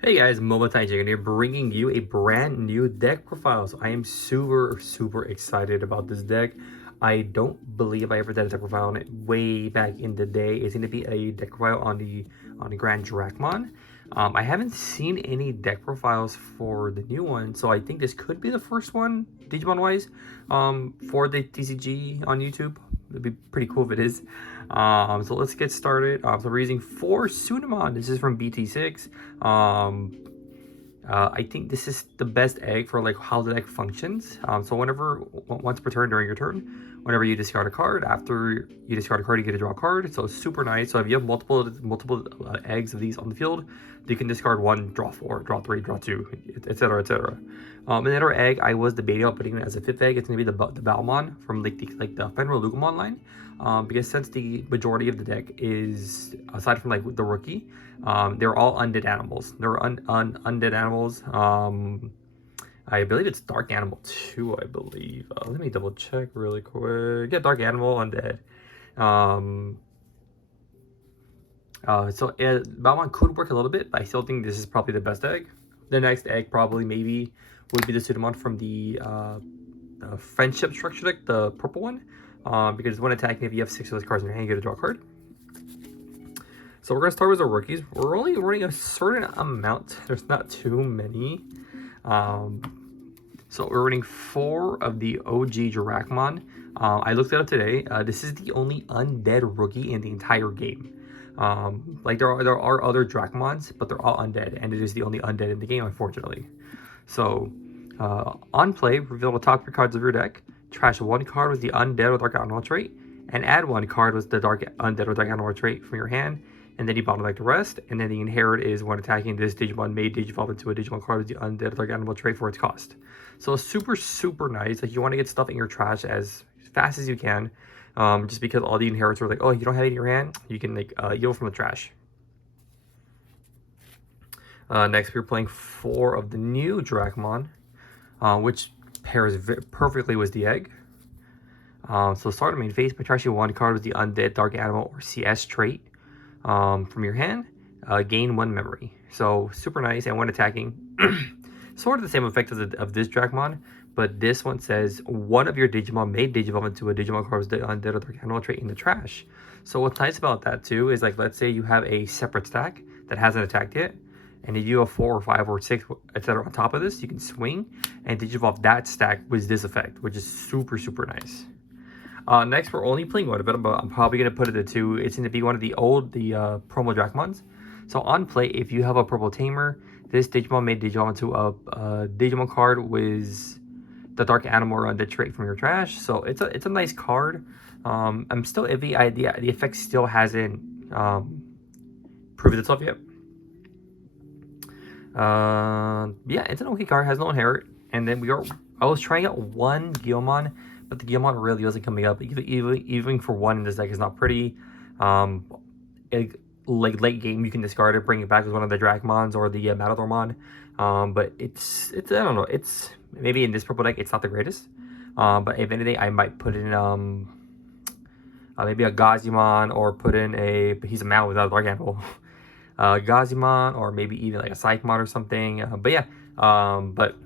Hey guys, momentwijankguy here, bringing you a brand new deck profile. So I am super excited about this deck. I don't believe I ever did a deck profile on it way back in the day. It's going to be a deck profile on the GranDracmon. I haven't seen any deck profiles for the new one, so I think this could be the first one, Digimon wise, for the TCG on YouTube. It'd be pretty cool if it is. So let's get started. So we're using 4 Sunamon. This is from BT6. I think this is the best egg for like how the deck functions. So once per turn during your turn, whenever you discard a card, after you discard a card, you get to draw a card. So it's super nice. So if you have multiple eggs of these on the field, you can discard 1, draw 4, draw 3, draw 2, etc., etc. Another egg I was debating about putting it as a 5th egg. It's gonna be the Balmon from the Fenrir Lugumon line. Because since the majority of the deck is, aside from like the rookie, they're all undead animals. They're undead animals. I believe it's Dark Animal too, I believe. Let me double check really quick. Yeah, Dark Animal, undead. Balmon could work a little bit, but I still think this is probably the best egg. The next egg probably maybe would be the Sunamon from the Friendship Structure deck, the purple one. Because when attacking, if you have 6 of those cards in your hand, you get to draw a card. So we're going to start with our rookies. We're only running a certain amount. There's not too many. So we're running 4 of the OG Dracmon. I looked it up today. This is the only undead rookie in the entire game. Like there are other Dracmons, but they're all undead, and it is the only undead in the game, unfortunately. So on play, reveal the top 3 cards of your deck. Trash 1 card with the undead or dark animal trait, and add 1 card with the dark undead or dark animal trait from your hand, and then you bottom deck the rest. And then the inherit is when attacking, this Digimon may digivolve into a Digimon card with the undead or dark animal trait for its cost. So super nice. Like, you want to get stuff in your trash as fast as you can, just because all the inherits are like, oh, you don't have it in your hand, you can like yield from the trash. Next, we're playing 4 of the new Dracmon, which pairs perfectly with the egg. So start main phase by trashing 1 card with the undead, dark animal, or CS trait from your hand. Gain 1 memory. So super nice. And when attacking, sort of the same effect of this Dracmon, but this one says 1 of your Digimon may digivolve into a Digimon card with the undead or dark animal trait in the trash. So what's nice about that too is, like, let's say you have a separate stack that hasn't attacked yet, and if you have 4 or 5 or 6, etc. on top of this, you can swing and digivolve that stack with this effect, which is super nice. Next, we're only playing 1 of it, but I'm probably going to put it to 2. It's going to be one of the promo Dracmons. So on play, if you have a purple Tamer, this Digimon may digivolve into a Digimon card with the dark animal or undead trait from your trash. So it's a nice card. I'm still iffy. The effect still hasn't proven itself yet. Yeah, it's an okay card, has no inherit. And then I was trying out 1 Guilmon, but the Guilmon really wasn't coming up. Even for 1 in this deck is not pretty. Like late game, you can discard it, bring it back with one of the Dracmons or the matadormon. But it's I don't know. It's maybe in this purple deck, it's not the greatest. But if anything, I might put in maybe a Gazimon, or put in but he's a mount without a dark animal. Gazimon, or maybe even like a Psychmon or something. But yeah,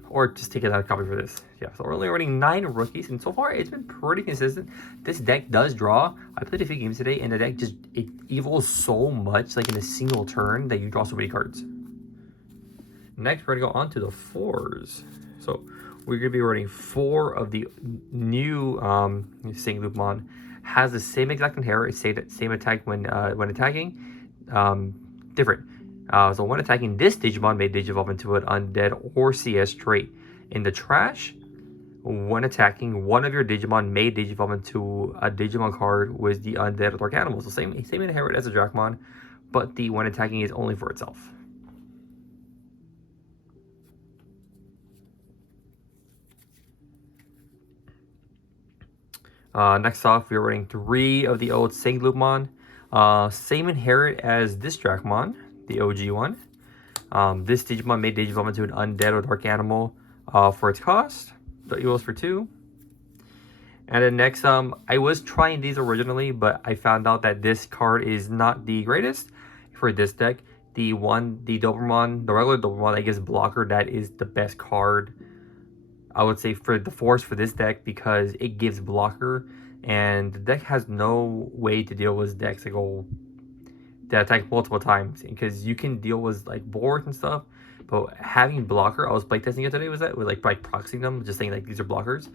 or just take another copy for this. Yeah, so we're only running 9 rookies, and so far it's been pretty consistent. This deck does draw. I played a few games today, and the deck it evolves so much, like in a single turn, that you draw so many cards. Next, we're gonna go on to the 4s. So we're gonna be running 4 of the new Singlupmon. Has the same exact inherit, same attack when attacking. Different. So when attacking, this Digimon may digivolve into an undead or CS trait in the trash. When attacking, 1 of your Digimon may digivolve into a Digimon card with the undead or dark animals. The same inherit as a Dracmon, but the when attacking is only for itself. Next off, we're running 3 of the old Singlupmon. Same inherit as this Dracmon, the OG one. This Digimon may digivolve into an undead or dark animal for its cost. The equals for 2. And then next, I was trying these originally, but I found out that this card is not the greatest for this deck. the Doberman, the regular Doberman that gives blocker, that is the best card, I would say, for the force for this deck, because it gives blocker, and the deck has no way to deal with decks that attack multiple times, because you can deal with like boards and stuff, but having blocker, I was playtesting it today, was like proxying them, just saying like these are blockers.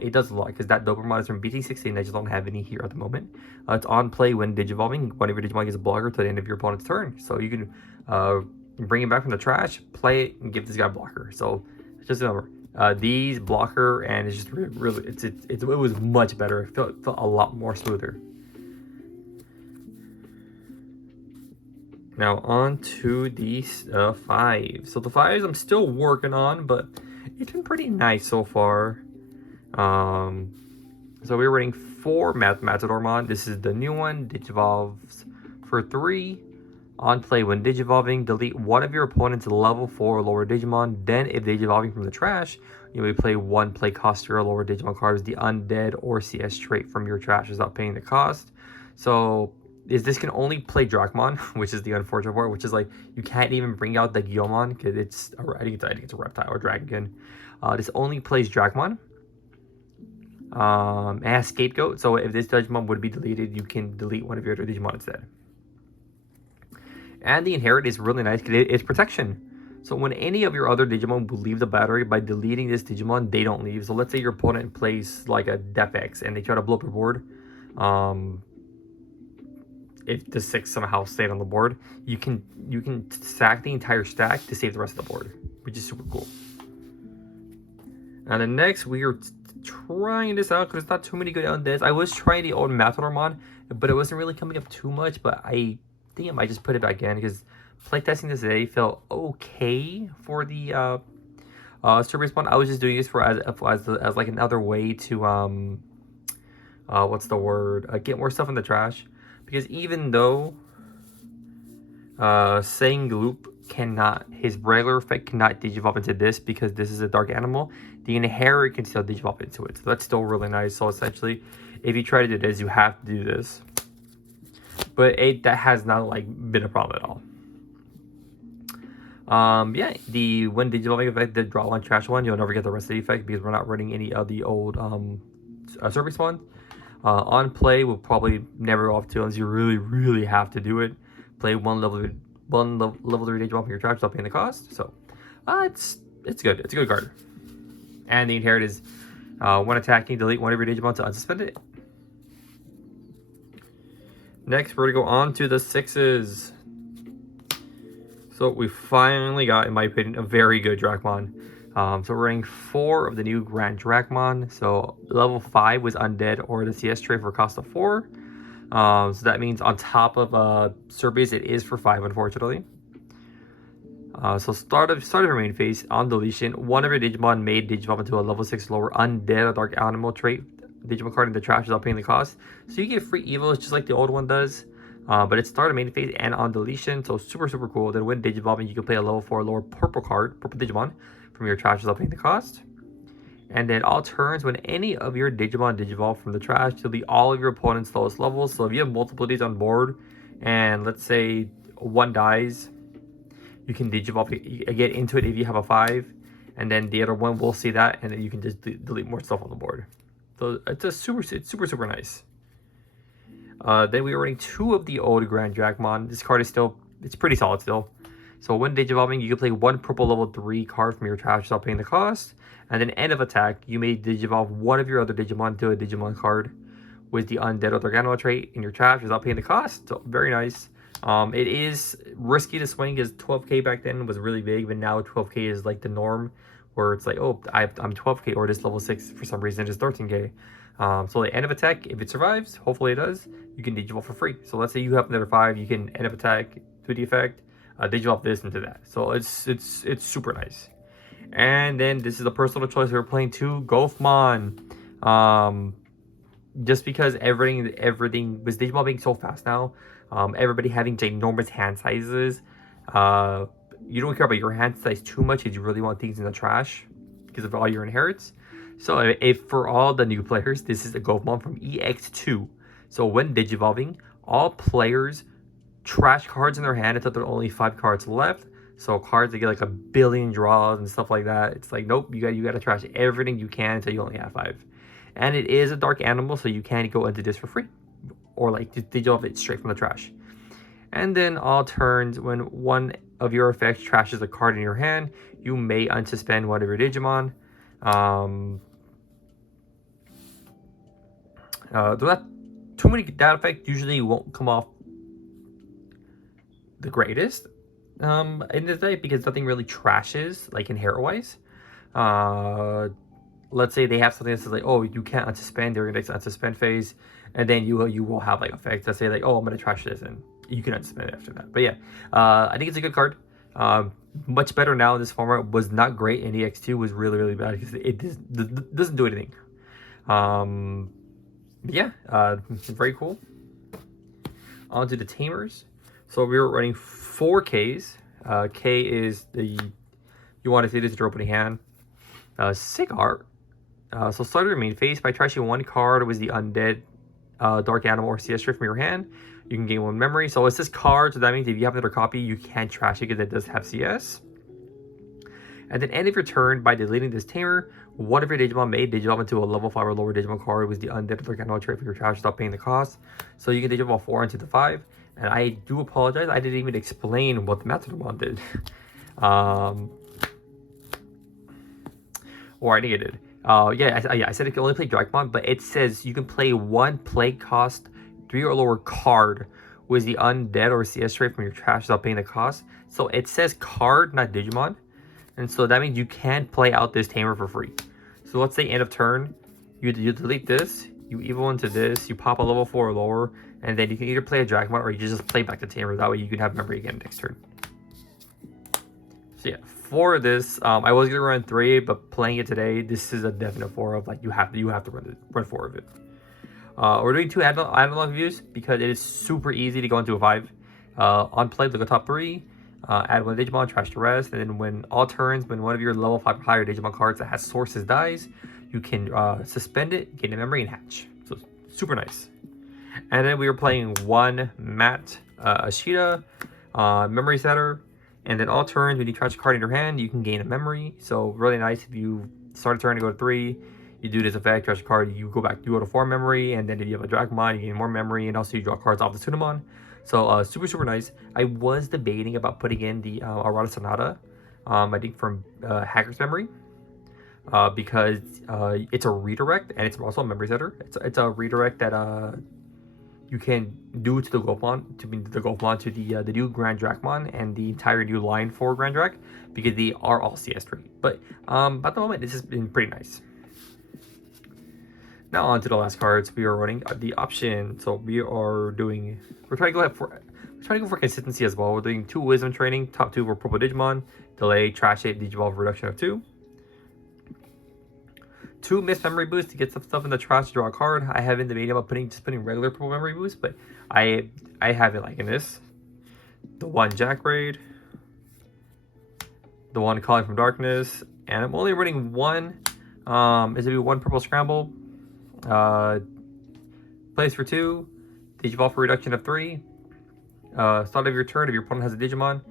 It does a lot, because that Doberman is from BT16. I just don't have any here at the moment. It's on play when Digivolving. One of your Digimon gets a blocker to the end of your opponent's turn, so you can bring it back from the trash, play it, and give this guy a blocker. So it's just remember, these blocker, and it's just really it was much better. It felt a lot more smoother. Now on to the 5. So the 5s I'm still working on, but it's been pretty nice so far. So we're running 4 matadormon. This is the new one. Digivolves for 3. On play when Digivolving, delete one of your opponent's level 4 or lower Digimon. Then if Digivolving from the trash, you may play 1 play cost your lower Digimon card as the undead or CS trait from your trash without paying the cost. So this can only play Dracmon, which is the unfortunate part, which is like you can't even bring out the Guillemon, because I think it's a reptile or dragon. This only plays Dracmon. And has Scapegoat, so if this Digimon would be deleted, you can delete one of your other Digimon instead. And the Inherit is really nice because it's protection. So when any of your other Digimon will leave the battery, by deleting this Digimon, they don't leave. So let's say your opponent plays like a Defex and they try to blow up your board. If the 6 somehow stayed on the board, you can sack the entire stack to save the rest of the board, which is super cool. And then next, we are trying this out because there's not too many good undeads. I was trying the old matadormon, but it wasn't really coming up too much. But I think I might just put it back in, because playtesting this today felt okay for the cerberus one. I was just doing this for as like another way to what's the word, get more stuff in the trash. Because even though saying Loop cannot, his regular effect cannot digivolve into this, because this is a dark animal, the Inherit can still digivolve into it. So that's still really nice. So essentially, if you try to do this, you have to do this. But that has not like been a problem at all. Yeah, the when digivolving effect, the draw 1, trash 1, you'll never get the rest of the effect, because we're not running any of the old cerberus one. On play, we'll probably never off 2 unless you really have to do it. Play one level 3 Digimon from your trash without paying the cost. So it's good. It's a good card. And the Inherit is when attacking, delete one of your Digimon to unsuspend it. Next, we're gonna go on to the 6s. So we finally got, in my opinion, a very good Dracmon. So we're running 4 of the new GranDracmon. So level 5 was undead or the CS trait for a cost of 4. So that means on top of cerberus, it is for 5, unfortunately. So start of your main phase, on deletion, one of your Digimon may digivolve into a level 6 lower undead or dark animal trait Digimon card in the trash without paying the cost. So you get free evils just like the old one does. But it's start of main phase and on deletion, so super cool. Then when digivolving, you can play a level 4 lower purple Digimon from your trash without paying the cost. And then all turns, when any of your Digimon digivolve from the trash, delete all of your opponent's lowest levels. So if you have multiple Ds on board, and let's say one dies, you can digivolve, get into it if you have a 5, and then the other one will see that, and then you can just delete more stuff on the board. So it's super nice. Then we are running 2 of the old GranDracmon. This card is still, it's pretty solid still. So when digivolving, you can play 1 purple level 3 card from your trash without paying the cost. And then end of attack, you may digivolve one of your other Digimon to a Digimon card with the undead or dark animal trait in your trash without paying the cost. So very nice. It is risky to swing, because 12k back then was really big, but now 12k is like the norm, where it's like, oh, I'm 12k, or this level 6 for some reason is 13k. So the end of attack, if it survives, hopefully it does, you can digivolve for free. So let's say you have another 5, you can end of attack, do the effect, digivolve this into that. So it's super nice. And then this is a personal choice. We're playing 2 Golfmon. Just because everything with Digimon being so fast now, everybody having ginormous hand sizes, you don't care about your hand size too much because you really want things in the trash because of all your inherits. So if for all the new players, this is a Golfmon from EX2. So when digivolving, all players trash cards in their hand until there are only 5 cards left. So cards that get like a billion draws and stuff like that. It's like, nope, you got to trash everything you can until you only have 5. And it is a dark animal, so you can go into this for free, or like just digivolve it straight from the trash. And then all turns, when one of your effects trashes a card in your hand, you may unsuspend one of your Digimon. There's not too many. That effect usually won't come off the greatest in this day, because nothing really trashes like inherit wise. Let's say they have something that says like, oh, you can't unsuspend during the next unsuspend phase, and then you will have like effects that say like, oh, I'm gonna trash this, and you can unsuspend it after that. But yeah, I think it's a good card. Much better now in this format. Was not great in EX2, was really bad because it doesn't do anything. Yeah, very cool. On to the Tamers. So we were running 4 Ks. K is the, you want to see this, your opening hand. Sick art. So start your main phase by trashing 1 card with the undead, dark animal, or CS trait from your hand. You can gain 1 memory. So it's this card, so that means if you have another copy, you can trash it because it does have CS. And then end of your turn, by deleting this Tamer, one of your Digimon may digivolve into a level 5 or lower Digimon card with the undead dark animal trait for your trash without paying the cost. So you can digivolve 4 into the 5. And I do apologize, I didn't even explain what the matadormon did. Or I think it did. Yeah, I said it can only play Dracmon, but it says you can play 1 play cost 3 or lower card with the undead or CS trait from your trash without paying the cost. So it says card, not Digimon. And so that means you can play out this Tamer for free. So let's say end of turn, you delete this, you evo into this, you pop a level 4 or lower, and then you can either play a Dracmon or you just play back the Tamer. That way you can have memory again next turn. So yeah, for this, I was gonna run 3, but playing it today, this is a definite 4 of like you have to run 4 of it. We're doing 2 analog views because it is super easy to go into a 5. On play, look at top 3. Add 1 Digimon, trash the rest, and then when all turns, when one of your level 5 or higher Digimon cards that has sources dies, you can suspend it, gain a memory, and hatch. So super nice. And then we were playing 1 Matt Ashita, memory setter, and then all turns, when you trash a card in your hand, you can gain a memory. So really nice. If you start a turn to go to 3, you do this effect, trash a card, you go to 4 memory, and then if you have a Dracmon, you gain more memory, and also you draw cards off the Tsunamon. So super nice. I was debating about putting in the Arata Sonata, I think from Hacker's Memory, because it's a redirect and it's also a memory setter. It's a redirect that you can do to the Golfmon, to the new GranDracmon and the entire new line for GranDrac, because they are all CS3. But at the moment, this has been pretty nice. Now on to the last cards. We are running the option. So we're trying to go for consistency as well. We're doing 2 wisdom training, top 2 for purple Digimon, delay, trash it, digivolve, reduction of 2. 2 missed memory boost to get some stuff in the trash to draw a card. I haven't debated about putting regular purple memory boost, but I have it like in this. The 1 Jack Raid, the 1 Calling from Darkness, and I'm only running 1. Is gonna be 1 purple scramble. Plays for 2, digivolve for reduction of 3. Start of your turn, if your opponent has a Digimon,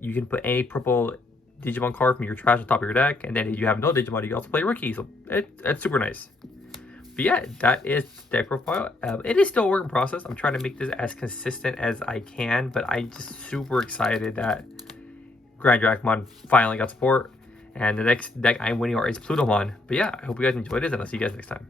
you can put any purple Digimon card from your trash on top of your deck, and then if you have no Digimon, you can also play Rookie. So it's super nice. But yeah, that is deck profile. It is still a work in process. I'm trying to make this as consistent as I can, but I'm just super excited that GranDracmon finally got support. And the next deck I'm winning is Plutomon. But yeah, I hope you guys enjoyed this, and I'll see you guys next time.